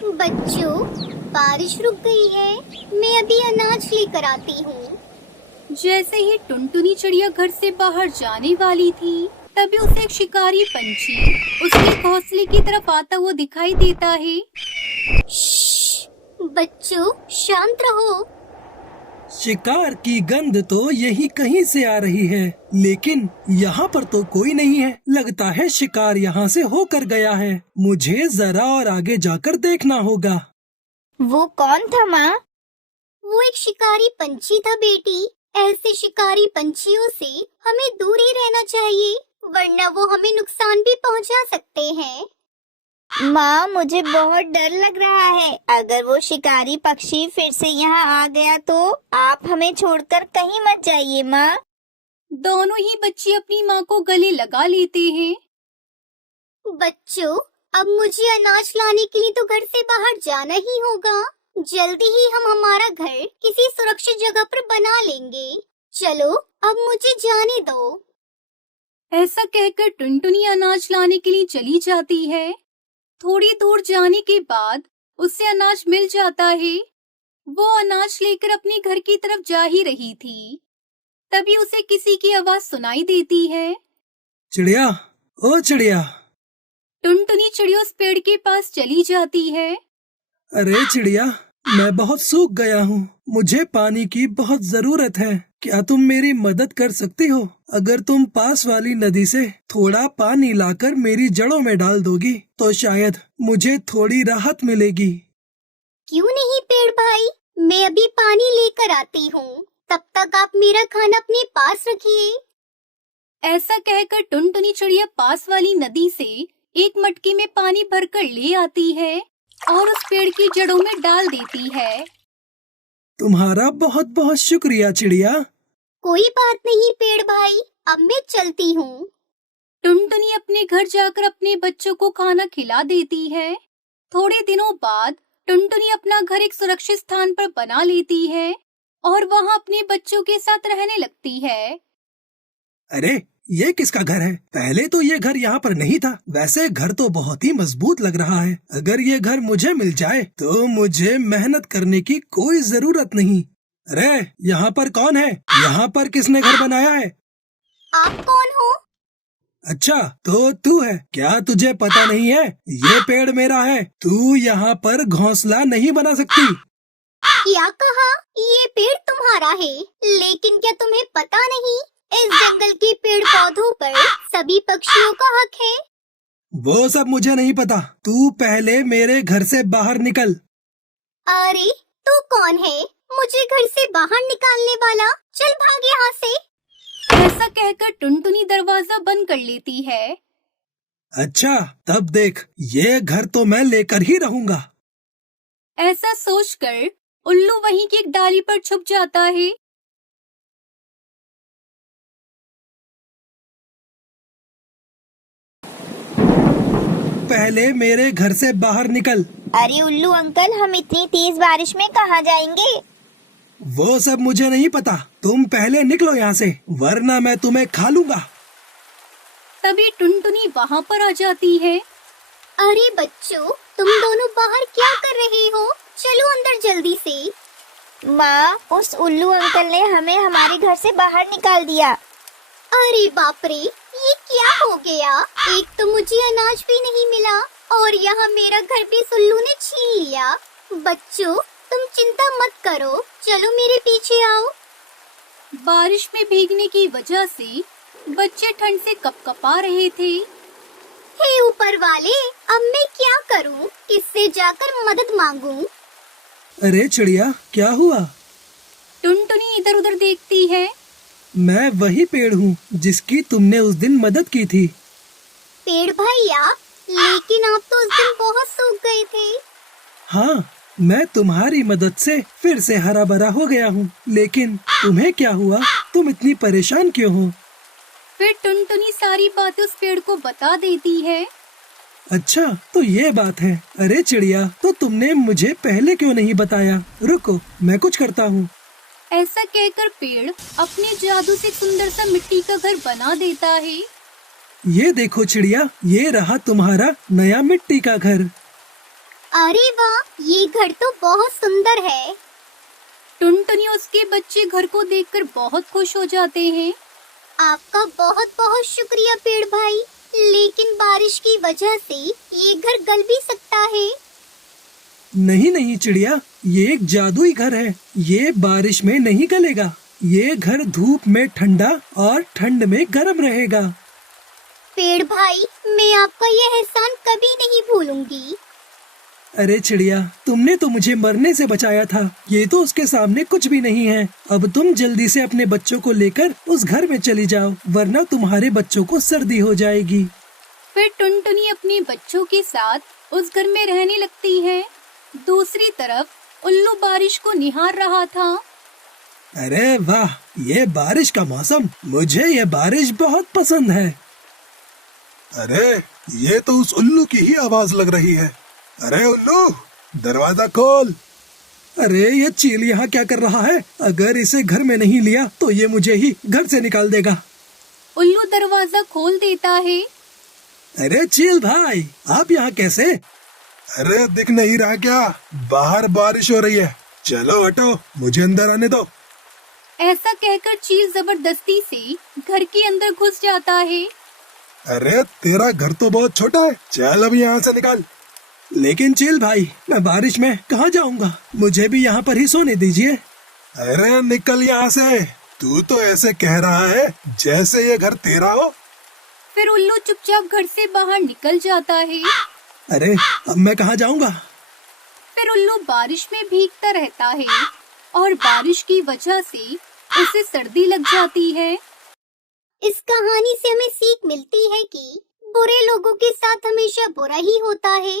बच्चों, बारिश रुक गई है। मैं अभी अनाज लेकर आती हूँ। जैसे ही टुनटुनी चिड़िया घर से बाहर जाने वाली थी, तभी उसे एक शिकारी पंछी उसके घोंसले की तरफ आता हुआ दिखाई देता है। बच्चों, शांत रहो। शिकार की गंध तो यही कहीं से आ रही है, लेकिन यहाँ पर तो कोई नहीं है। लगता है शिकार यहाँ से होकर गया है। मुझे जरा और आगे जाकर देखना होगा। वो कौन था माँ? वो एक शिकारी पंछी था बेटी। ऐसे शिकारी पंछियों से हमें दूर ही रहना चाहिए, वरना वो हमें नुकसान भी पहुँचा सकते हैं। माँ, मुझे बहुत डर लग रहा है। अगर वो शिकारी पक्षी फिर से यहाँ आ गया तो आप हमें छोड़कर कहीं मत जाइए माँ। दोनों ही बच्चे अपनी माँ को गले लगा लेते हैं। बच्चों, अब मुझे अनाज लाने के लिए तो घर से बाहर जाना ही होगा। जल्दी ही हम हमारा घर किसी सुरक्षित जगह पर बना लेंगे। चलो, अब मुझे जाने दो। ऐसा कहकर टुनटुनी अनाज लाने के लिए चली जाती है। थोड़ी दूर जाने के बाद उसे अनाज मिल जाता है। वो अनाज लेकर अपने घर की तरफ जा ही रही थी, तभी उसे किसी की आवाज सुनाई देती है। चिड़िया, ओ चिड़िया। टुनटुनी चिड़िया उस पेड़ के पास चली जाती है। अरे चिड़िया, मैं बहुत सूख गया हूँ। मुझे पानी की बहुत जरूरत है। क्या तुम मेरी मदद कर सकती हो? अगर तुम पास वाली नदी से थोड़ा पानी लाकर मेरी जड़ों में डाल दोगी तो शायद मुझे थोड़ी राहत मिलेगी। क्यों नहीं पेड़ भाई, मैं अभी पानी लेकर आती हूँ। तब तक आप मेरा खाना अपने पास रखिए। ऐसा कहकर टुनटुनी चिड़िया पास वाली नदी से एक मटकी में पानी भरकर ले आती है और उस पेड़ की जड़ों में डाल देती है। तुम्हारा बहुत बहुत शुक्रिया चिड़िया। कोई बात नहीं पेड़ भाई, अब मैं चलती हूँ। टुनटुनी अपने घर जाकर अपने बच्चों को खाना खिला देती है। थोड़े दिनों बाद टुनटुनी अपना घर एक सुरक्षित स्थान पर बना लेती है और वहाँ अपने बच्चों के साथ रहने लगती है। अरे, ये किसका घर है? पहले तो ये घर यहाँ पर नहीं था। वैसे घर तो बहुत ही मजबूत लग रहा है। अगर ये घर मुझे मिल जाए तो मुझे मेहनत करने की कोई जरूरत नहीं। अरे, यहाँ पर कौन है? यहाँ पर किसने घर बनाया है? आप कौन हो? अच्छा, तो तू है क्या? तुझे पता नहीं है, ये पेड़ मेरा है। तू यहाँ पर घोंसला नहीं बना सकती। क्या कहा? ये पेड़ तुम्हारा है, लेकिन क्या तुम्हें पता नहीं इस जंगल के पेड़ पौधों पर सभी पक्षियों का हक है? वो सब मुझे नहीं पता। तू पहले मेरे घर से बाहर निकल। अरे, तू कौन है मुझे घर से बाहर निकालने वाला? चल भाग यहाँ से। ऐसा कहकर टुनटुनी दरवाजा बंद कर लेती है। अच्छा, तब देख, ये घर तो मैं लेकर ही रहूंगा। ऐसा सोचकर उल्लू वहीं की एक डाली पर छुप जाता है। पहले मेरे घर से बाहर निकल। अरे उल्लू अंकल, हम इतनी तेज बारिश में कहाँ जाएंगे? वो सब मुझे नहीं पता। तुम पहले निकलो यहाँ से, वरना मैं तुम्हें खा लूंगा। तभी टुनटुनी वहाँ पर आ जाती है। अरे बच्चों, तुम दोनों बाहर क्या कर रहे हो? चलो अंदर जल्दी से। माँ, उस उल्लू अंकल ने हमें हमारे घर से बाहर निकाल दिया। अरे बाप रे, ये क्या हो गया? एक तो मुझे अनाज भी नहीं मिला और यहाँ मेरा घर भी उल्लू ने छीन लिया। बच्चों, तुम चिंता मत करो, चलो मेरे पीछे आओ। बारिश में भीगने की वजह से बच्चे ठंड से कपकपा रहे थे। हे ऊपर वाले, अब मैं क्या करूं? किससे जाकर मदद मांगूं? अरे चिड़िया, क्या हुआ? टुनटुनी इधर उधर देखती है। मैं वही पेड़ हूँ जिसकी तुमने उस दिन मदद की थी। पेड़ भैया, लेकिन आप तो उस दिन बहुत सूख गए थे। हाँ, मैं तुम्हारी मदद से फिर से हरा भरा हो गया हूँ। लेकिन तुम्हें क्या हुआ? तुम इतनी परेशान क्यों हो? फिर टुनटुनी सारी बातें उस पेड़ को बता देती है। अच्छा, तो ये बात है। अरे चिड़िया, तो तुमने मुझे पहले क्यों नहीं बताया? रुको, मैं कुछ करता हूँ। ऐसा कहकर पेड़ अपने जादू से सुंदर सा मिट्टी का घर बना देता है। ये देखो चिड़िया, ये रहा तुम्हारा नया मिट्टी का घर। अरे वाह, ये घर तो बहुत सुंदर है। टुनटुनी और उसके बच्चे घर को देखकर बहुत खुश हो जाते हैं। आपका बहुत बहुत शुक्रिया पेड़ भाई, लेकिन बारिश की वजह से ये घर गल भी सकता है। नहीं नहीं चिड़िया, ये एक जादुई घर है। ये बारिश में नहीं गलेगा। ये घर धूप में ठंडा और ठंड में गर्म रहेगा। पेड़ भाई, मैं आपका ये एहसान कभी नहीं भूलूंगी। अरे चिड़िया, तुमने तो मुझे मरने से बचाया था। ये तो उसके सामने कुछ भी नहीं है। अब तुम जल्दी से अपने बच्चों को लेकर उस घर में चली जाओ, वरना तुम्हारे बच्चों को सर्दी हो जाएगी। फिर टुनटुनी अपने बच्चों के साथ उस घर में रहने लगती है। दूसरी तरफ उल्लू बारिश को निहार रहा था। अरे वाह, ये बारिश का मौसम, मुझे ये बारिश बहुत पसंद है। अरे ये तो उस उल्लू की ही आवाज लग रही है। अरे उल्लू, दरवाजा खोल। अरे ये चील यहाँ क्या कर रहा है? अगर इसे घर में नहीं लिया तो ये मुझे ही घर से निकाल देगा। उल्लू दरवाजा खोल देता है। अरे चील भाई, आप यहाँ कैसे? अरे दिख नहीं रहा क्या? बाहर बारिश हो रही है। चलो हटो, मुझे अंदर आने दो। ऐसा कहकर चील जबरदस्ती से घर के अंदर घुस जाता है। अरे तेरा घर तो बहुत छोटा है, चल अब यहाँ से निकाल। लेकिन चील भाई, मैं बारिश में कहाँ जाऊँगा? मुझे भी यहाँ पर ही सोने दीजिए। अरे निकल यहाँ से। तू तो ऐसे कह रहा है जैसे ये घर तेरा हो। फिर उल्लू चुपचाप घर से बाहर निकल जाता है। अरे अब मैं कहाँ जाऊँगा? फिर उल्लू बारिश में भीगता रहता है और बारिश की वजह से उसे सर्दी लग जाती है। इस कहानी से हमें सीख मिलती है कि बुरे लोगों के साथ हमेशा बुरा ही होता है।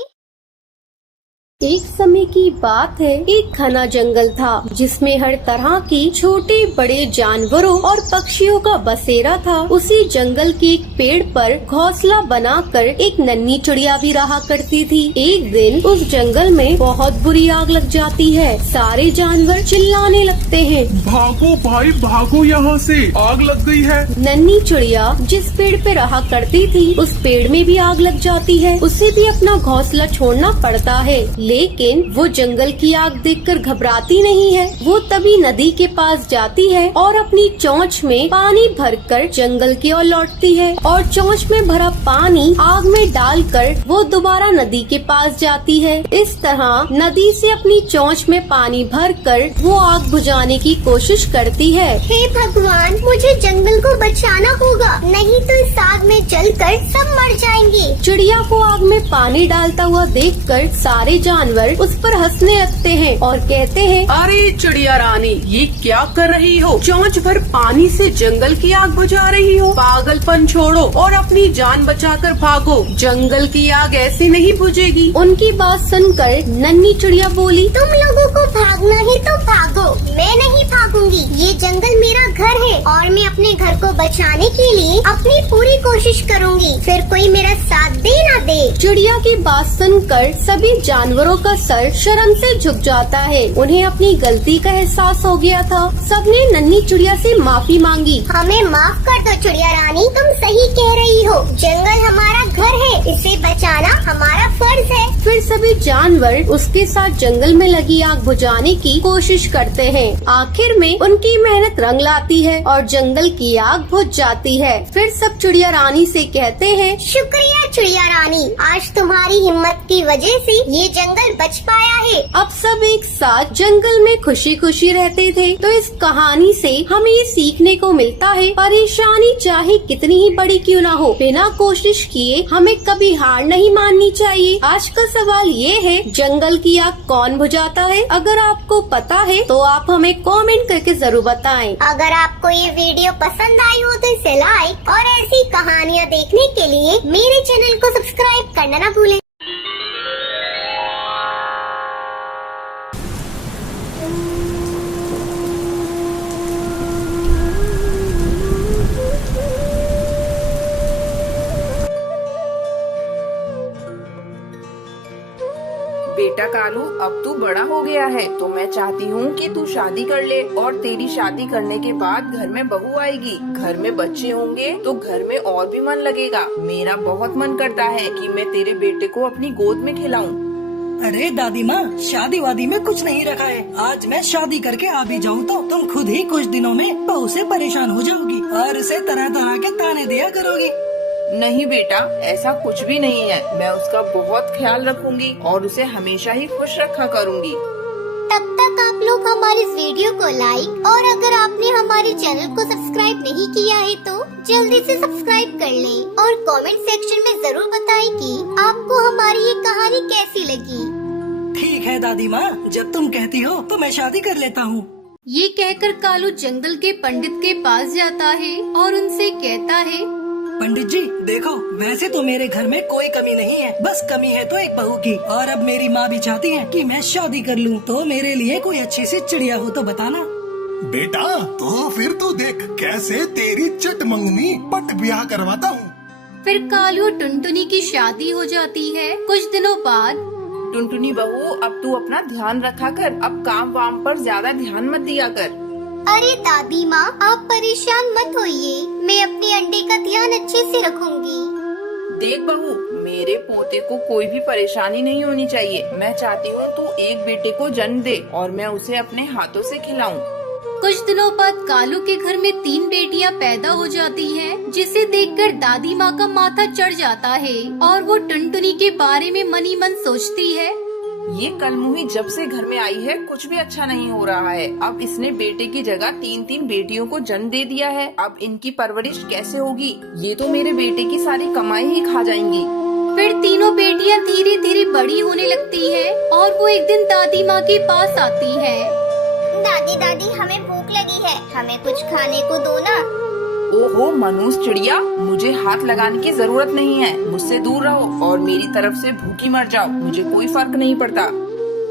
एक समय की बात है, एक घना जंगल था जिसमें हर तरह की छोटे बड़े जानवरों और पक्षियों का बसेरा था। उसी जंगल के एक पेड़ पर घोंसला बनाकर एक नन्ही चिड़िया भी रहा करती थी। एक दिन उस जंगल में बहुत बुरी आग लग जाती है। सारे जानवर चिल्लाने लगते हैं, भागो भाई भागो यहाँ से, आग लग गई है। नन्ही चिड़िया जिस पेड़ पे रहा करती थी, उस पेड़ में भी आग लग जाती है। उसे भी अपना घोंसला छोड़ना पड़ता है, लेकिन वो जंगल की आग देखकर घबराती नहीं है। वो तभी नदी के पास जाती है और अपनी चोंच में पानी भरकर जंगल की ओर लौटती है और चोंच में भरा पानी आग में डालकर वो दोबारा नदी के पास जाती है। इस तरह नदी से अपनी चोंच में पानी भरकर वो आग बुझाने की कोशिश करती है। हे भगवान, मुझे जंगल को बचाना होगा, नहीं तो इस आग में जलकर सब मर जाएंगे। चिड़िया को आग में पानी डालता हुआ देखकर सारे जानवर उस पर हंसने लगते हैं और कहते हैं, अरे चिड़िया रानी, ये क्या कर रही हो? चोंच भर पानी से जंगल की आग बुझा रही हो। पागलपन छोड़ो और अपनी जान बचाकर भागो। जंगल की आग ऐसे नहीं बुझेगी। उनकी बात सुनकर नन्ही चिड़िया बोली, तुम लोगों को भागना है तो भागो, मैं नहीं भागूंगी। ये जंगल मेरा घर है और मैं अपने घर को बचाने के लिए अपनी पूरी कोशिश करूंगी, फिर कोई मेरा साथ दे ना दे। चिड़िया की बात सुनकर सभी जानवरों का सर शर्म से झुक जाता है। उन्हें अपनी गलती का एहसास हो गया था। सबने नन्ही चिड़िया से माफी मांगी। हमें माफ कर दो चिड़िया रानी, तुम सही कह रही हो। जंगल हमारा घर है, इसे बचाना हमारा फर्ज है। फिर सभी जानवर उसके साथ जंगल में लगी आग बुझाने की कोशिश करते हैं। आखिर में उनकी मेहनत रंग लाती है और जंगल की आग बुझ जाती है। फिर सब चिड़िया रानी से कहते हैं, शुक्रिया चिड़िया रानी, आज तुम्हारी हिम्मत की वजह से ये जंगल बच पाया है। अब सब एक साथ जंगल में खुशी खुशी रहते थे। तो इस कहानी से हमें ये सीखने को मिलता है, परेशानी चाहे कितनी ही बड़ी क्यों ना हो, बिना कोशिश किए हमें कभी हार नहीं माननी चाहिए। आज का सवाल ये है, जंगल की आग कौन बुझाता है? अगर आपको पता है तो आप हमें कमेंट करके जरूर बताएं। अगर आपको ये वीडियो पसंद आई हो तो इसे लाइक और ऐसी कहानियाँ देखने के लिए मेरे चैनल को सब्सक्राइब करना ना भूलें। बेटा कालू, अब तू बड़ा हो गया है तो मैं चाहती हूँ कि तू शादी कर ले और तेरी शादी करने के बाद घर में बहू आएगी, घर में बच्चे होंगे तो घर में और भी मन लगेगा। मेरा बहुत मन करता है कि मैं तेरे बेटे को अपनी गोद में खिलाऊं। अरे दादी माँ, शादी वादी में कुछ नहीं रखा है। आज मैं शादी करके आ भी जाऊँ तो तुम खुद ही कुछ दिनों में बहू से परेशान हो जाओगी और उसे तरह तरह के ताने दिया करोगी। नहीं बेटा, ऐसा कुछ भी नहीं है। मैं उसका बहुत ख्याल रखूंगी और उसे हमेशा ही खुश रखा करूंगी। तब तक आप लोग हमारे इस वीडियो को लाइक और अगर आपने हमारे चैनल को सब्सक्राइब नहीं किया है तो जल्दी से सब्सक्राइब कर लें और कमेंट सेक्शन में जरूर बताएं कि आपको हमारी ये कहानी कैसी लगी। ठीक है दादी माँ, जब तुम कहती हो तो मैं शादी कर लेता हूँ। ये कहकर कालू जंगल के पंडित के पास जाता है और उनसे कहता है, पंडित जी देखो, वैसे तो मेरे घर में कोई कमी नहीं है, बस कमी है तो एक बहू की। और अब मेरी माँ भी चाहती है कि मैं शादी कर लूँ, तो मेरे लिए कोई अच्छी सी चिड़िया हो तो बताना। बेटा तो फिर तू देख कैसे तेरी चट मंगनी पट ब्याह करवाता हूँ। फिर कालू और टुनटुनी की शादी हो जाती है। कुछ दिनों बाद, टुनटुनी बहू, अब तू अपना ध्यान रखा कर, अब काम वाम पर ज्यादा ध्यान मत दिया कर। अरे दादी माँ, आप परेशान मत होइए, मैं अपने अंडे का ध्यान अच्छे से रखूंगी। देख बहू, मेरे पोते को कोई भी परेशानी नहीं होनी चाहिए। मैं चाहती हूँ तू एक बेटे को जन्म दे और मैं उसे अपने हाथों से खिलाऊं। कुछ दिनों बाद कालू के घर में 3 बेटियां पैदा हो जाती हैं, जिसे देखकर दादी माँ का माथा चढ़ जाता है और वो टुनटुनी के बारे में मन ही मन सोचती है, ये कलमुही जब से घर में आई है कुछ भी अच्छा नहीं हो रहा है। अब इसने बेटे की जगह 3-3 बेटियों को जन्म दे दिया है। अब इनकी परवरिश कैसे होगी? ये तो मेरे बेटे की सारी कमाई ही खा जाएंगी। फिर तीनों बेटियां धीरे धीरे बड़ी होने लगती है और वो एक दिन दादी माँ के पास आती है। दादी दादी, हमें भूख लगी है, हमें कुछ खाने को दो ना। ओहो मनुष्य चिड़िया, मुझे हाथ लगाने की जरूरत नहीं है। मुझसे दूर रहो और मेरी तरफ से भूखी मर जाओ, मुझे कोई फर्क नहीं पड़ता।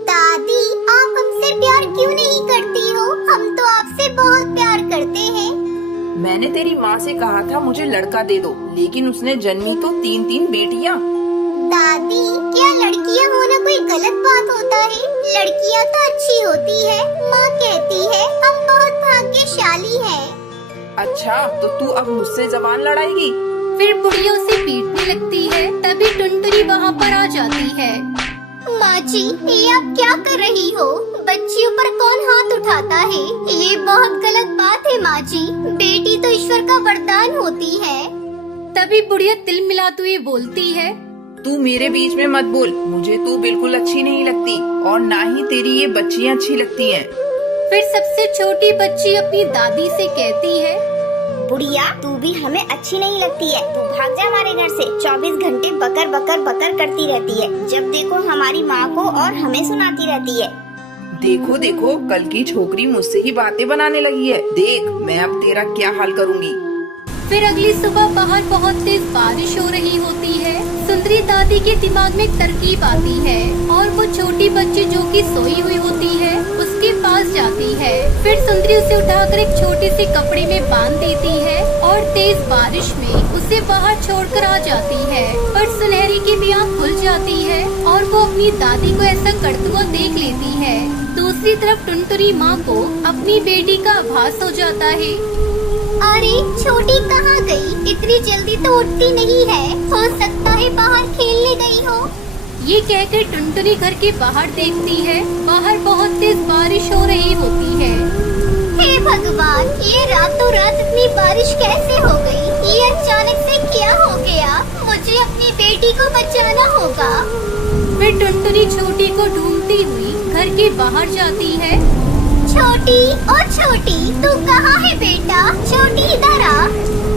दादी, आप हमसे प्यार क्यों नहीं करती हो? हम तो आपसे बहुत प्यार करते हैं। मैंने तेरी माँ से कहा था मुझे लड़का दे दो, लेकिन उसने जन्मी तो 3-3 बेटियाँ। दादी, क्या लड़कियाँ होना कोई गलत बात होता है? लड़कियाँ तो अच्छी होती है। माँ कहती है हम बहुत भाग्यशाली हैं। अच्छा, तो तू अब मुझसे जबान लड़ाएगी? फिर बुढ़िया उसे पीटने लगती है। तभी टुनटुनी वहाँ पर आ जाती है। माँ जी, ये आप क्या कर रही हो? बच्चियों पर कौन हाथ उठाता है? ये बहुत गलत बात है माँ जी। बेटी तो ईश्वर का वरदान होती है। तभी बुढ़िया तिल मिलाते हुए बोलती है, तू मेरे बीच में मत बोल, मुझे तू बिल्कुल अच्छी नहीं लगती और ना ही तेरी ये बच्चियाँ अच्छी लगती हैं। फिर सबसे छोटी बच्ची अपनी दादी से कहती है, बुढ़िया, तू भी हमें अच्छी नहीं लगती है। तू भाग जा हमारे घर से। 24 घंटे बकर बकर बकर करती रहती है। जब देखो हमारी माँ को और हमें सुनाती रहती है। देखो देखो, कल की छोकरी मुझसे ही बातें बनाने लगी है। देख मैं अब तेरा क्या हाल करूँगी। फिर अगली सुबह बाहर बहुत तेज बारिश हो रही होती है। सुंदरी दादी के दिमाग में एक तरकीब आती है और वो छोटी बच्ची जो कि सोई हुई होती है उसके पास जाती है। फिर सुंदरी उसे उठाकर एक छोटे से कपड़े में बांध देती है और तेज बारिश में उसे बाहर छोड़कर आ जाती है। पर सुनहरी की भी आँख खुल जाती है और वो अपनी दादी को ऐसा करते हुए देख लेती है। दूसरी तरफ टुनटुनी माँ को अपनी बेटी का आभास हो जाता है। अरे छोटी कहाँ गई? इतनी जल्दी तो उठती नहीं है। हो सकता है बाहर खेलने गई हो। ये कहकर टुनटुनी घर के बाहर देखती है। बाहर बहुत तेज बारिश हो रही होती है। हे भगवान, ये रातों रात इतनी बारिश कैसे हो गई? ये अचानक से क्या हो गया? मुझे अपनी बेटी को बचाना होगा। फिर टुनटुनी छोटी को ढूंढती हुई घर के बाहर जाती है। छोटी, ओ छोटी, तू कहाँ है बेटा? छोटी इधर आ।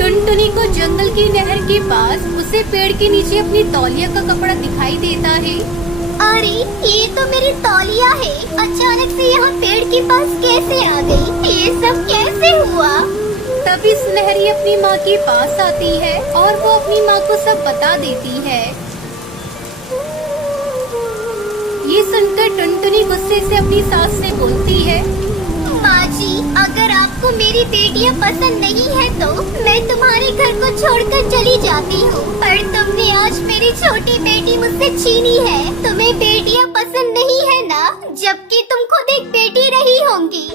टुनटुनी को जंगल की नहर के पास उसे पेड़ के नीचे अपनी तौलिया का कपड़ा दिखाई देता है। अरे ये तो मेरी तौलिया है। अचानक से यहाँ पेड़ के पास कैसे आ गई? ये सब कैसे हुआ? तभी सुनहरी अपनी माँ के पास आती है और वो अपनी माँ को सब बता देती है। ये सुनकर टुनटुनी गुस्से से अपनी सास से बोलती है, माँ जी, अगर आपको मेरी बेटियाँ पसंद नहीं है तो मैं तुम्हारे घर को छोड़कर चली जाती हूँ। पर तुमने आज मेरी छोटी बेटी मुझसे छीनी है। तुम्हें बेटियाँ पसंद नहीं है ना? जबकि तुम खुद एक बेटी रही होंगी।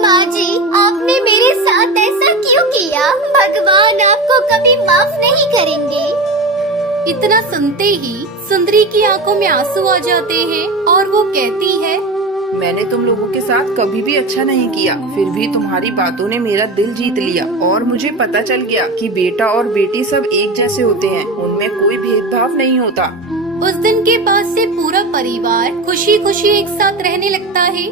माँ जी, आपने मेरे साथ ऐसा क्यों किया? भगवान आपको कभी माफ नहीं करेंगे। इतना सुनते ही सुंदरी की आंखों में आंसू आ जाते हैं और वो कहती है, मैंने तुम लोगों के साथ कभी भी अच्छा नहीं किया, फिर भी तुम्हारी बातों ने मेरा दिल जीत लिया और मुझे पता चल गया कि बेटा और बेटी सब एक जैसे होते हैं, उनमें कोई भेदभाव नहीं होता। उस दिन के बाद से पूरा परिवार खुशी खुशी एक साथ रहने लगता है।